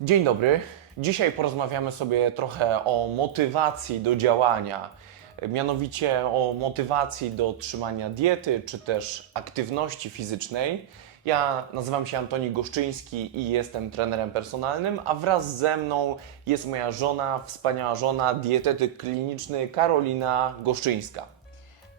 Dzień dobry. Dzisiaj porozmawiamy sobie trochę o motywacji do działania. Mianowicie o motywacji do trzymania diety czy też aktywności fizycznej. Ja nazywam się Antoni Goszczyński i jestem trenerem personalnym, a wraz ze mną jest moja żona, wspaniała żona, dietetyk kliniczny Karolina Goszczyńska.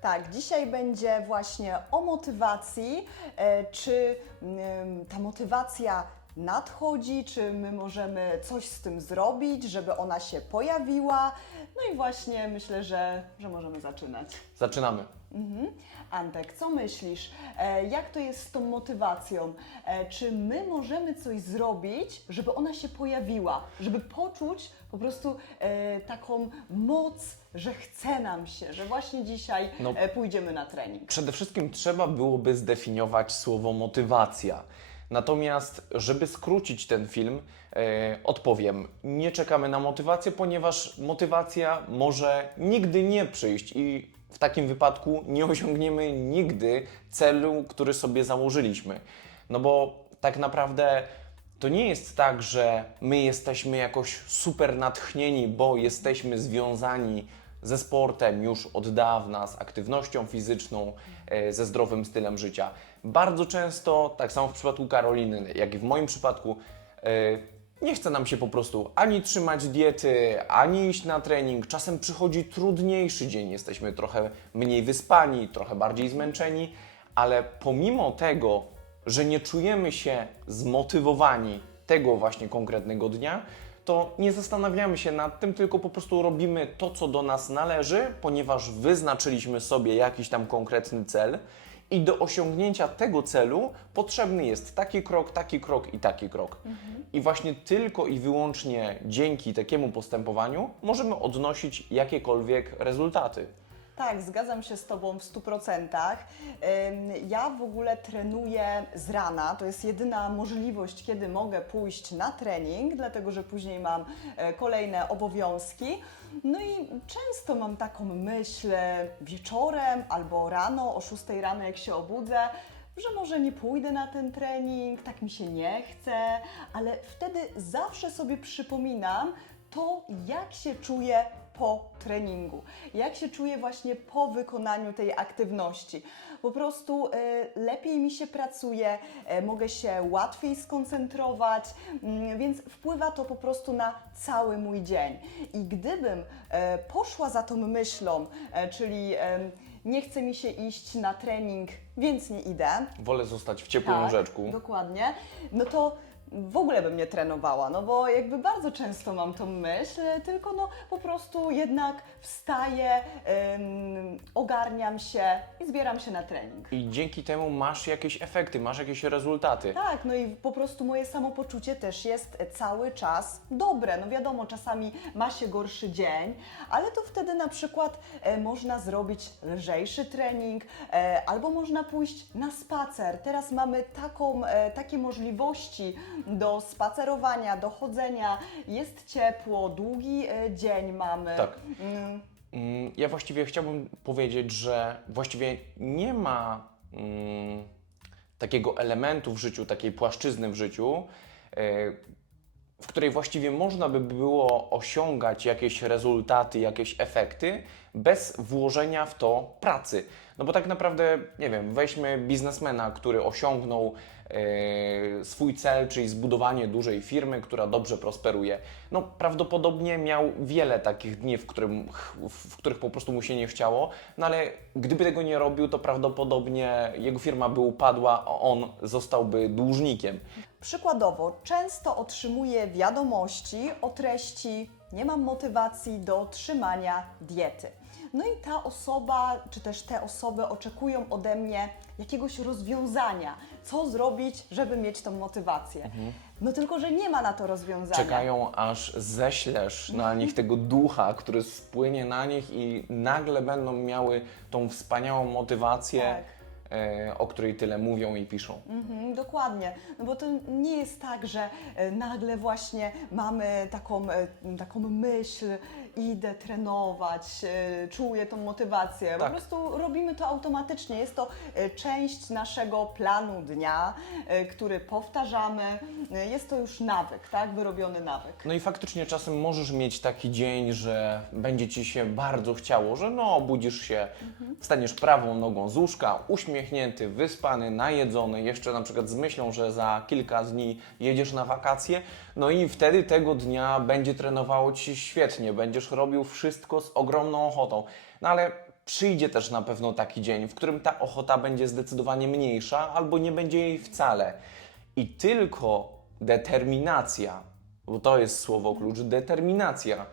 Tak, dzisiaj będzie właśnie o motywacji. E, Czy mm, ta motywacja nadchodzi, czy my możemy coś z tym zrobić, żeby ona się pojawiła? No i właśnie myślę, że, że możemy zaczynać. Zaczynamy. Mhm. Antek, co myślisz? E, jak to jest z tą motywacją? E, czy my możemy coś zrobić, żeby ona się pojawiła? Żeby poczuć po prostu e, taką moc, że chce nam się, że właśnie dzisiaj No. e, pójdziemy na trening. Przede wszystkim trzeba byłoby zdefiniować słowo motywacja. Natomiast, żeby skrócić ten film, e, odpowiem: nie czekamy na motywację, ponieważ motywacja może nigdy nie przyjść i w takim wypadku nie osiągniemy nigdy celu, który sobie założyliśmy. No bo tak naprawdę to nie jest tak, że my jesteśmy jakoś super natchnieni, bo jesteśmy związani ze sportem już od dawna, z aktywnością fizyczną, e, ze zdrowym stylem życia. Bardzo często, tak samo w przypadku Karoliny, jak i w moim przypadku, e, nie chce nam się po prostu ani trzymać diety, ani iść na trening. Czasem przychodzi trudniejszy dzień, jesteśmy trochę mniej wyspani, trochę bardziej zmęczeni, ale pomimo tego, że nie czujemy się zmotywowani tego właśnie konkretnego dnia, to nie zastanawiamy się nad tym, tylko po prostu robimy to, co do nas należy, ponieważ wyznaczyliśmy sobie jakiś tam konkretny cel i do osiągnięcia tego celu potrzebny jest taki krok, taki krok i taki krok. I właśnie tylko i wyłącznie dzięki takiemu postępowaniu możemy odnosić jakiekolwiek rezultaty. Tak, zgadzam się z Tobą w 100%. Ym, Ja w ogóle trenuję z rana. To jest jedyna możliwość, kiedy mogę pójść na trening, dlatego że później mam e, kolejne obowiązki. No i często mam taką myśl e, wieczorem albo rano, o 6 rano, jak się obudzę. Że może nie pójdę na ten trening, tak mi się nie chce, ale wtedy zawsze sobie przypominam to, jak się czuję po treningu, jak się czuję właśnie po wykonaniu tej aktywności. Po prostu e, lepiej mi się pracuje, e, mogę się łatwiej skoncentrować, mm, więc wpływa to po prostu na cały mój dzień. I gdybym e, poszła za tą myślą, czyli nie chce mi się iść na trening, więc nie idę, Wolę zostać w ciepłym tak, łóżeczku. Dokładnie. No to w ogóle bym nie trenowała, no bo jakby bardzo często mam tą myśl, tylko no po prostu jednak wstaję, ym, ogarniam się i zbieram się na trening. I dzięki temu masz jakieś efekty, masz jakieś rezultaty. Tak, no i po prostu moje samopoczucie też jest cały czas dobre. No wiadomo, czasami ma się gorszy dzień, ale to wtedy na przykład e, można zrobić lżejszy trening e, albo można pójść na spacer. Teraz mamy taką, e, takie możliwości do spacerowania, do chodzenia. Jest ciepło, długi e, dzień mamy. Tak. Mm, Mm, Ja właściwie chciałbym powiedzieć, że właściwie nie ma mm, takiego elementu w życiu, takiej płaszczyzny w życiu, e, w której właściwie można by było osiągać jakieś rezultaty, jakieś efekty bez włożenia w to pracy. No bo tak naprawdę, nie wiem, weźmy biznesmena, który osiągnął swój cel, czyli zbudowanie dużej firmy, która dobrze prosperuje. No prawdopodobnie miał wiele takich dni, w, którym, w których po prostu mu się nie chciało, no ale gdyby tego nie robił, to prawdopodobnie jego firma by upadła, a on zostałby dłużnikiem. Przykładowo, często otrzymuję wiadomości o treści nie mam motywacji do trzymania diety. No i ta osoba, czy też te osoby oczekują ode mnie jakiegoś rozwiązania. Co zrobić, żeby mieć tą motywację? No tylko, że nie ma na to rozwiązania. Czekają, aż ześlesz na nich tego ducha, który spłynie na nich i nagle będą miały tą wspaniałą motywację, Tak. e, o której tyle mówią i piszą. Mhm, dokładnie, no bo to nie jest tak, że e, nagle właśnie mamy taką, e, taką myśl, idę trenować, e, czuję tą motywację. Po Tak. prostu robimy to automatycznie. Jest to e, część naszego planu dnia, e, który powtarzamy. Jest to już nawyk, tak? Wyrobiony nawyk. No i faktycznie czasem możesz mieć taki dzień, że będzie ci się bardzo chciało, że no obudzisz się, wstaniesz prawą nogą z łóżka, uśmiechnięty, wyspany, najedzony, jeszcze na przykład z myślą, że za kilka dni jedziesz na wakacje, no i wtedy tego dnia będzie trenowało ci świetnie, będziesz robił wszystko z ogromną ochotą. No ale przyjdzie też na pewno taki dzień, w którym ta ochota będzie zdecydowanie mniejsza albo nie będzie jej wcale. I tylko determinacja, bo to jest słowo klucz, determinacja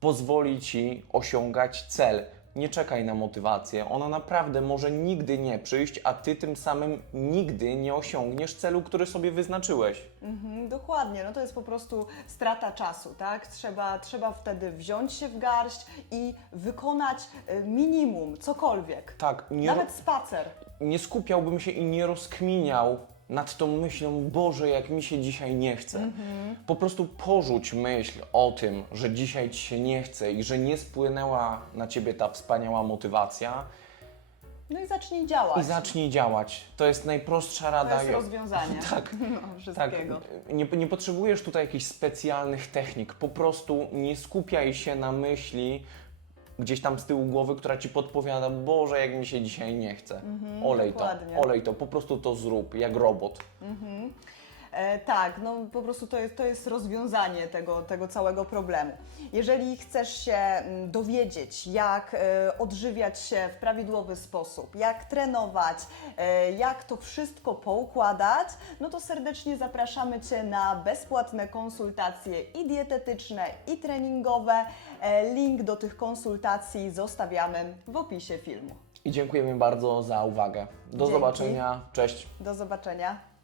pozwoli ci osiągać cel. Nie czekaj na motywację, ona naprawdę może nigdy nie przyjść, a ty tym samym nigdy nie osiągniesz celu, który sobie wyznaczyłeś. Mhm, dokładnie, no to jest po prostu strata czasu, tak? Trzeba, trzeba wtedy wziąć się w garść i wykonać e, minimum, cokolwiek. Tak, nie, Nawet spacer. nie skupiałbym się i nie rozkminiał nad tą myślą, Boże, jak mi się dzisiaj nie chce. Po prostu porzuć myśl o tym, że dzisiaj ci się nie chce i że nie spłynęła na ciebie ta wspaniała motywacja No i zacznij działać. i zacznij działać. To jest najprostsza rada. To jest rozwiązanie Tak. no, Tak, wszystkiego. nie, nie potrzebujesz tutaj jakichś specjalnych technik. Po prostu nie skupiaj się na myśli gdzieś tam z tyłu głowy, która ci podpowiada, Boże, jak mi się dzisiaj nie chce. olej to, Mhm, dokładnie. olej to, po prostu to zrób, jak robot. E, tak, no po prostu to jest, to jest rozwiązanie tego, tego całego problemu. Jeżeli chcesz się mm, dowiedzieć, jak e, odżywiać się w prawidłowy sposób, jak trenować, e, jak to wszystko poukładać, no to serdecznie zapraszamy Cię na bezpłatne konsultacje i dietetyczne, i treningowe. E, link do tych konsultacji zostawiamy w opisie filmu. I dziękujemy bardzo za uwagę. Do Dzięki. zobaczenia, cześć. Do zobaczenia.